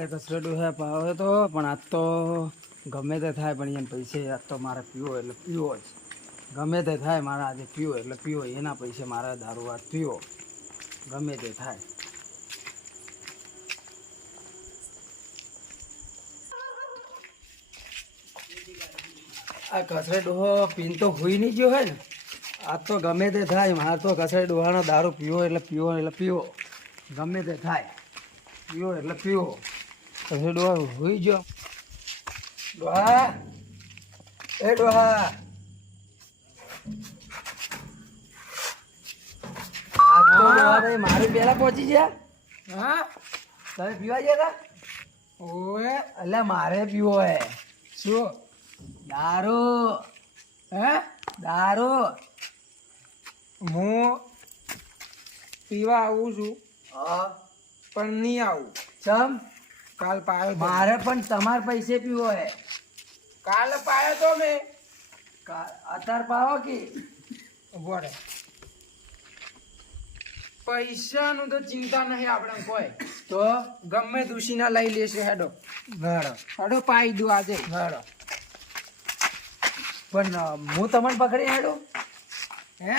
કાલે કસરત હે પાવે તો પણ આજ તો ગમે તે થાય પણ એને પૈસે આજ તો મારે પીવો એટલે પીવો જ ગમે તે થાય મારે આજે પીવો એટલે પીવો એના પૈસે મારે દારૂ વાત પીવો ગમે તે થાય. આ કસરે ડોહો પીન તો હોઈ નહીં ગયો હોય ને આજ તો ગમે તે થાય મારે તો કસરે ડોહાનો દારૂ પીવો એટલે પીવો ગમે તે થાય પીવો એટલે પીવો. કસરે ડોહા હોઈ ગયો. ડોહા એ ડોહા આ તો ડોહા ભાઈ મારું પહેલા પહોંચી ગયા. હા તમે પીવા ગયા હતા? ઓએ એટલે મારે પીવો હે શું દારૂ. હે દારૂ હું પીવા આવું છું હા પણ નહીં આવું. ચમ કાલ પાયો તો. મારે પણ તમારે પૈસે પીવો હે. કાલ પાયો તો મેં અત્યારે પાવો કે ઉભો રહે. પૈસાનું તો ચિંતા નહીં આપણે કોઈ તો ગમે દુશીના લઈ લેશે હેડો ઘડો હેડો પાઈ દઉં આજે ઘડો પણ હું તમને પકડી હેડો હે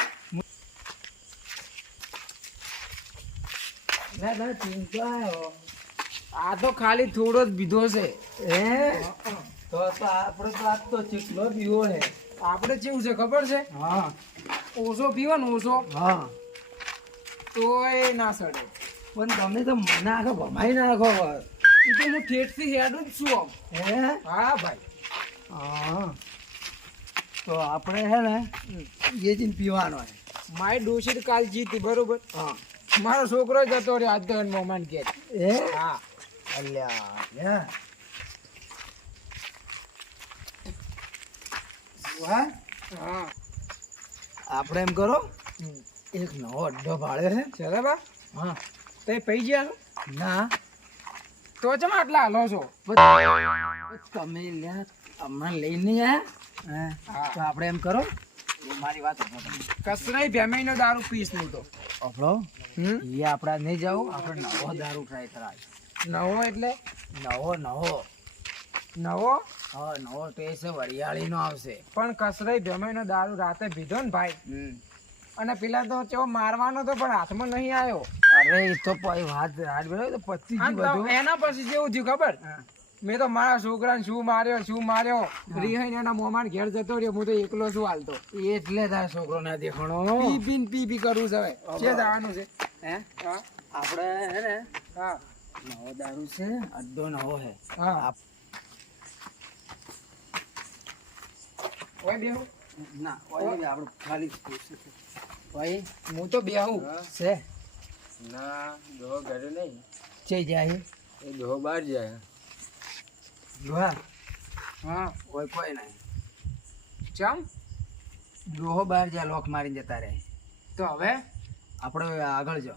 ના તમે ચિંતા આવ્યો આ તો ખાલી થોડો જ બીધો છે. હે તો આપણે તો આજ તો ચીકલો પીવો હે. આપણે કેવું છે ખબર છે હા ઓછો પીવો ને ઓછો હા તોય ના સડે. પણ તમે તો મને આખો ભમાઈ નાખો એ તો હું ઠેઠથી હેડું જ છું આમ. હે હા ભાઈ હા તો આપણે હે ને એ જ પીવાનો હે. મારી ડોશી કાલ જીતી બરોબર. હા મારો છોકરો જતો રહ્યો આજ તો એને મોમાન કે એ હા અલ્યા હે વાહ હા આપણે એમ કરો એક નવો અડ્ડો ભાડ્યો છે. ચલે બા હા તે પૈ ગયા છો? ના તો ચમ આટલા હાલો છો? તમે લ્યા હમણાં લઈને આયા હા. તો આપણે એમ કરો મારી વાત સાંભળો તમે. કસરાઈ ભેમાઈનો દારૂ પીસ નહીં તો આપણો એ આપણા નહીં જાવ આપણે નવો દારૂ ટ્રાય કરાય. નવો એટલે નવો નવો હા નવો ટેસ્ટ વરિયાળીનો આવશે. પણ કસરાઈ ભેમાઈનો દારૂ રાતે પીધો ને ભાઈ અને પેલા તો ચેવો મારવાનો તો પણ હાથમાં નહીં આવ્યો. અરે એ તો પછી વાત રાત બેઠો તો પચી અને તો બધું એના પછી જેવું થયું ખબર મેં તો મારા છોકરાને શું માર્યો રિહાઈને એના મોમાન ઘેર જતો રહ્યો. હું તો એકલો શું હાલતો એટલે તાર છોકરો ના દેખાણો. પી કરવું છે હવે છે જવાનું છે. હે હા આપણે હે ને હા નવો દારૂ છે અડ્ડો નવો હે. હા ઓય બેહું ના ઓય આપણે ખાલી ભાઈ હું તો બેહું છે ના દોહો ઘરે નહીં, છે જાય એ દોહો બહાર જાય. જોવા હા ઓય કોઈ નહીં. ચમ ડોહો બહાર જાય લોક મારીને જતા રહે. તો હવે આપણે આગળ જો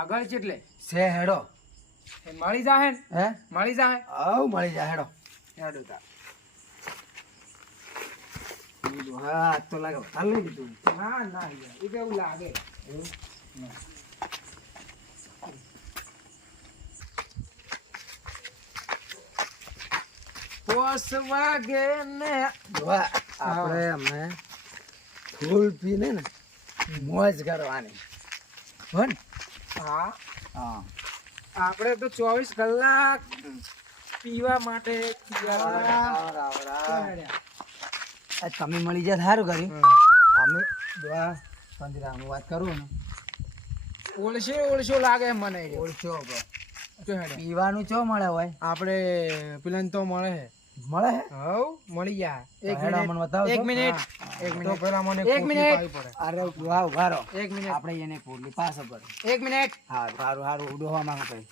આગળ છે એટલે છે હેડો. એ મળી જાહે ને? હે મળી જાહે આવ મળી જાય હેડો. હેડો તા. હા તો લાગે હાલ લઈ દીધું. ના ના યાર, એ કેવું લાગે પોસ વાગે ને જોવા આપણે અમે ફૂલ પીને ને મોજ કરવાની હો ને. હા હા આપણે તો 24 કલાક પીવા માટે આ તમે મળી જાય સારું કર્યું. અમે જોવા પંદરાનું વાત કરું ને ઓળશો લાગે મને ઓળશો પીવાનું ચો મળે હોય આપણે પેલા તો મળે છે મળે હે હવ મળી જાય. હેડો મને બતાવો એક તો. મિનિટ હા. એક મિનિટ પેલા મને એક મિનિટ. પાવી પડે. અરે વાહ વારો એક મિનિટ આપણે એને પોટલી પાસ પર એક મિનિટ હારું હારું હારું ડોહા માં કઈ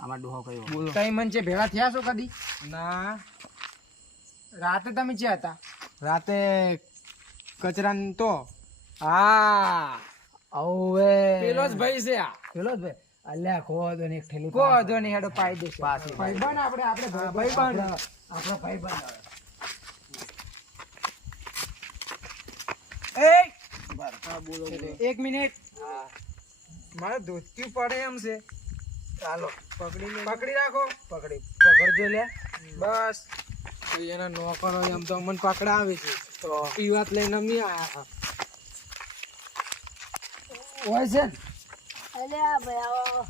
આમાં ડોહો કયો બોલો કઈ મન છે ભેળા થયા છો કદી? ના રાતે તમે ક્યાં હતા? રાતે કચરા તો હા હવે પેલો જ ભાઈ છે આ. પેલો જ ભાઈ અલ્યા ખો દો ને એક થેલી કો વાંધો નહીં હેડો પાઈ દેશે. પાછી. ભાઈબંધ આપણે આપણો ભાઈ બંધ એ બરાબર બોલો એક મિનિટ મારે ધોતી પડે એમ છે. ચાલો પકડી રાખો. પકડજો લે. બસ તો એના નોકરો એમ તો અમને પકડાવે છે. તો પીવાત લઈને અમી આયા. હોય છે ને? અલ્યા ભાઈ આવો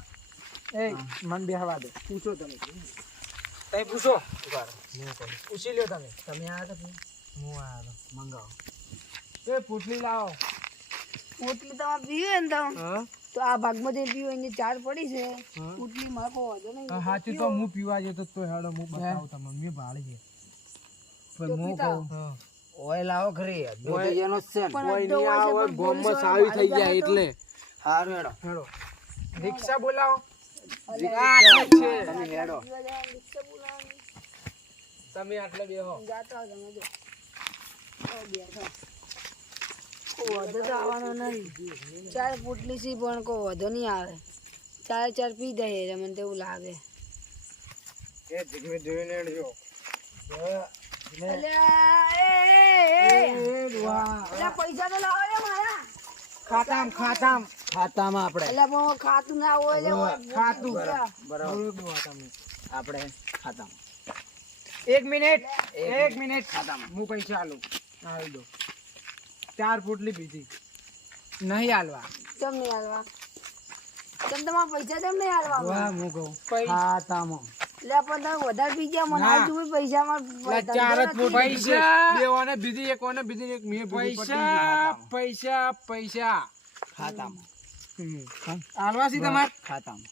એ મન બેહવા દો. પૂછો તમે. તઈ પૂછો. પૂછી લ્યો તમે. તમે આ તો હું આયો. મંગાવો. એ પોટલી લાવો. પોટલી તમે પીવે ને તમે હા તો આ ભાગમાં જે પીવો એની ચાર પડી છે પોટલી માં કોઈ વાંધો નહીં હાચું તો હું પીવા જતો તો હેડો હું બતાવું તમને. મેં ભાળી છે. પણ હું પીતા. કહું ઓય લાવો ખરી દૂધ એનો જ છે ને. પણ કોઈ અડધો નહીં હોય છે, આવે પણ ગોમમાં પોલીસ સાવી થઈ વાળા જાય એટલે હારું હેડો. હેડો. રિક્ષા બોલાવો. અલ્યા, આ છે. તમે હેડો. પીવા જવાનું રિક્ષા બોલાવવાની. તમે આટલે બેહો. જાતા હો તમે જો. આવો બેઠો. કોઈ વાંધો તો આવવાનો નહીં. ચાર પોટલી સી પણ કોઈ વાંધો નહીં આવે. ચાર પી જાય મને તો એવું લાગે. એ જીગમે જોઈને હેડજો. અલ્યા, અલ્યા, પૈસા તો લાવો રે મારા. ખાતામ ખાતામાં આપણે અલ્યા પણ ખાતું ના હોય લે, હોય ખાતું. બરાબર તમે આપણે ખાતામાં 1 મિનિટ 1 મિનિટ ખાતામાં હું પૈસા આલું. આવી દો. 4 પોટલી પીધી નહીં હાલવા. કેમ નહીં હાલવા? કેમ તમારા પૈસા કેમ નહીં હાલવા? વાહ હું કહું પૈસા ખાતામાં એટલે પણ તમે વધારે પી ગયા મને ના. હાલ તું પૈસા ચાર જ પોટલી પૈસા. બે ઓને બીજી એક ઓને બીજી એક મેં પૈસા પૈસા પૈસા ખાતામાં હાલવા છે તમારે ખાતામાં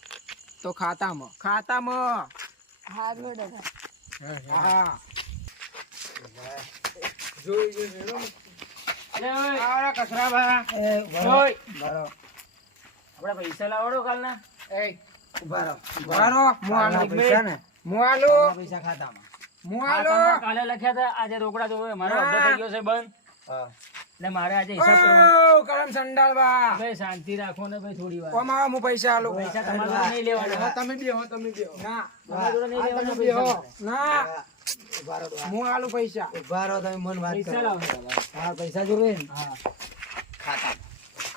તો ખાતામાં હાથ વડે હા જોઈ જોઈ આવડા કચરા બા એ ઓય. બરાબર આપણે પૈસા લાવડો કાલના. એ બરાબર બરારો કાલના પૈસા ને મુઆલો કાલના પૈસા ખાતામાં મુઆલો ખાતામાં કાલે લખ્યા હતા, આજે રોકડા જોવે. મારો અડધો થઈ ગયો છે બંધ. હા એટલે મારે આજે હિસાબ કરવાનો. ઓ કરમ સંડાલ બા ભાઈ શાંતિ રાખો ને ભાઈ, થોડી વાર. ઓમ આવો હું પૈસા આલો પૈસા તમારા જોડે નહીં લેવાના. તમે બેહો ના તમારા જોડે નહીં આ તમે લેવાના બેહો પૈસા. ના ઉભા રહો ડોહા. હું આલું પૈસા ઉભા રહો તમે મન વાત પૈસા કરો લાવો. હા પૈસા જોવે ને હા. ખાતામાં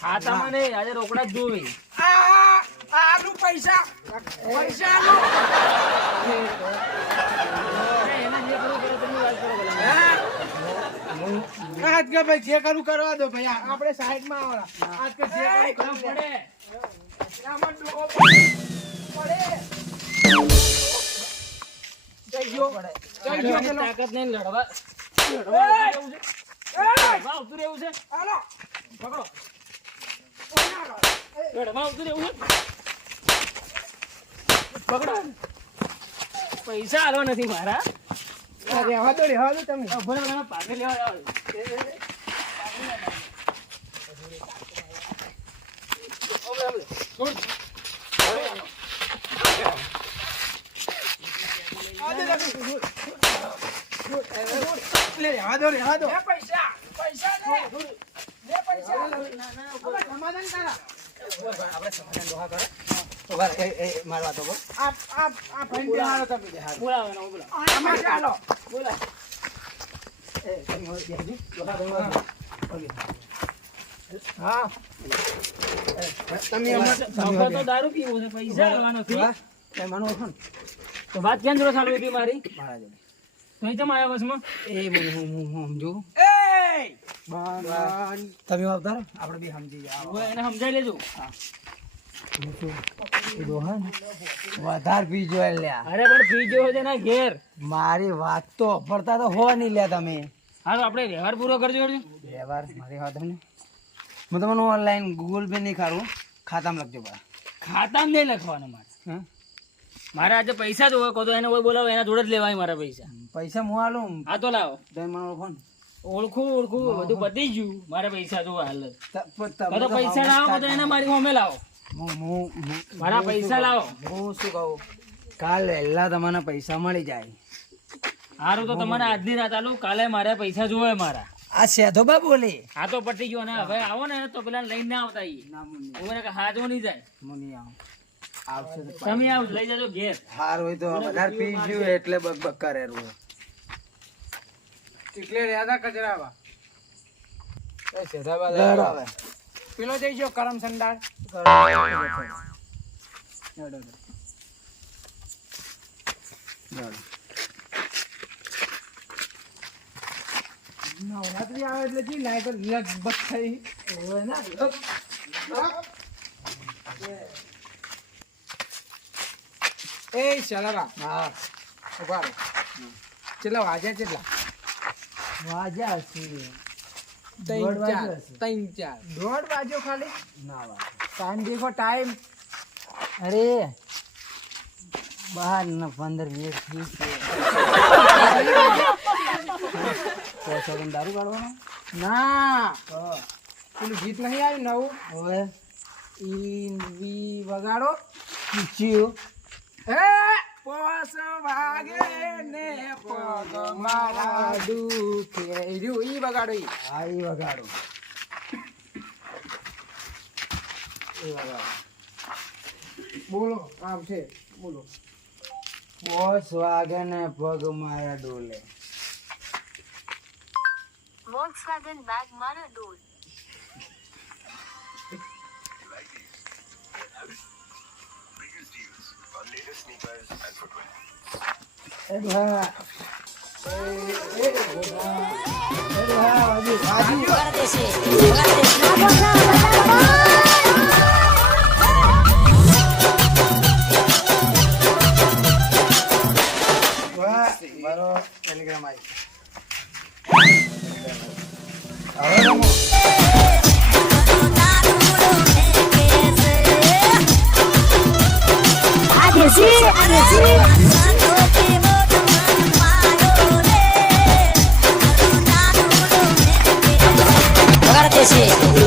ખાતામાં નહીં, આજે રોકડા જ જોવે. આ આલુ પૈસા પૈસા આલુ એને જે કરવું કરે તમે વાત કરો પેલા. આજ કે ભાઈ જે કરું કરવા દો ભાઈ આપણે સાઈડ માં આવડા આજ કે જે કરું કરવું પડે. આમાં ડોકો પડે જઈ ગયો તમારી પેલો. તાકાત નહીં લડવા. લડવા ઉતરી રહેવું છે. લડવા ઉતરી રહેવું છે. હાલો પકડો. લડવા ઉતરી રહેવું છે. પકડો. પૈસા આલવા નથી મારા. રહેવા દો તમે ઉભો રહો, પાકે લેવા જાઓ. રહેવા દો પૈસા પૈસા દે લે પૈસા હવે સમાધાન કરા ઉભા રહો. એ મારવા તો બોલ. આ ભાઈ બેહાડો તમે બોલાવો એને, બોલાવો. આમાં ચાલો બોલાવો. એ તમે હવે બેસજો. ડોહા તમે હવે. ઓકે. હા તમે મફત તો દારૂ પીવો છે, પૈસા આલવા નથી. ડોહા, તમે માનો છો ને તો વાત કેમ જોડે ચાલુ હતી મારી? મારા જોડે. તો અહીં ચમ આવ્યા બસમાં? એ મને હું સમજુ. એ બાન તમે આવતા રહો આપણે બી સમજી જાઓ. હવે એને સમજાઈ લેજો. હું શું? એ ડોહા ને વધારે પીજો લ્યા. અરે પણ પી ગયો છે ને ઘેર. મારી વાત તો પડતા તો હો નહીં લ્યા તમે. હા તો આપણે વ્યવહાર પૂરો કરજો. વ્યવહાર મારી વાત ને હું તમને ઓનલાઈન ગૂગલ પે નહીં કરું, ખાતામાં લખજો બરા. ખાતામાં નહીં લખવાના મારે. હા મારે આજે પૈસા જોવે, કહો તો એને કોઈ બોલાવો, એના જોડે જ લેવાય મારા પૈસા. પૈસા હું આલું. હા તો લાવો. તમે મને ઓળખો ને? ઓળખું બધું પતી ગયું. મારે પૈસા જોવા હાલ જ. તમે તો પૈસા લાવો તો એને મારી હોમે લાવો. મારા પૈસા લાવો. હું શું કહું, કાલ વહેલા તમને પૈસા મળી જાય. સારું તો તમારે આજની રાત આલું, કાલે મારે પૈસા જોવે મારા. આ સેધો બા બોલે. હા તો પટી ગયો ને હવે આવો ને તો પેલા લઈને ના આવતા ઈ. ઉભો કે હાથો નહીં જાય. મુની આવ આવશે તો તમે આવ લઈ જજો ઘેર. હાર હોય તો વધારે પી ગયું એટલે બક કરે રૂ. એટલે રહ્યા કચરાવા એ સેધાબા લડ આવે. પેલો જઈ ગયો કરમ સંડાળ નવરાત્રી આવે એટલે જી લાઈટ લગભગ થઈ ઓય ના એ શલાબા હા ઉભા રહો ચલો વાજ્યા કેટલા વાજ્યા છે ત્રણ દોઢ ચાર વાગ્યો હશે. ત્રણ ચાર દોઢ વાગ્યો ખાલી ના વાગે ટાઈમ દેખો ટાઈમ અરે 12 ને 15 મિનિટ થઈ છે 5 સેકન્ડ દારૂ કાઢવાનો ના હા પેલું ગીત નહીં આવ્યું નવું હવે ઈ વી વગાડો પૂછ્યું હે પોસ વાગે ને પગ મારા દુખે રહ્યું ઈ વગાડો ઈ હા એ વગાડો એ વગાડો બોલો આમ છે બોલો બોસ વાગે ને પગ મારા ડોલે Volkswagen bag Mara Dole. એ ડોહા એ ડોહા વાજી વાહ મારો ટેલિગ્રામ આવી હવે રમો Agora,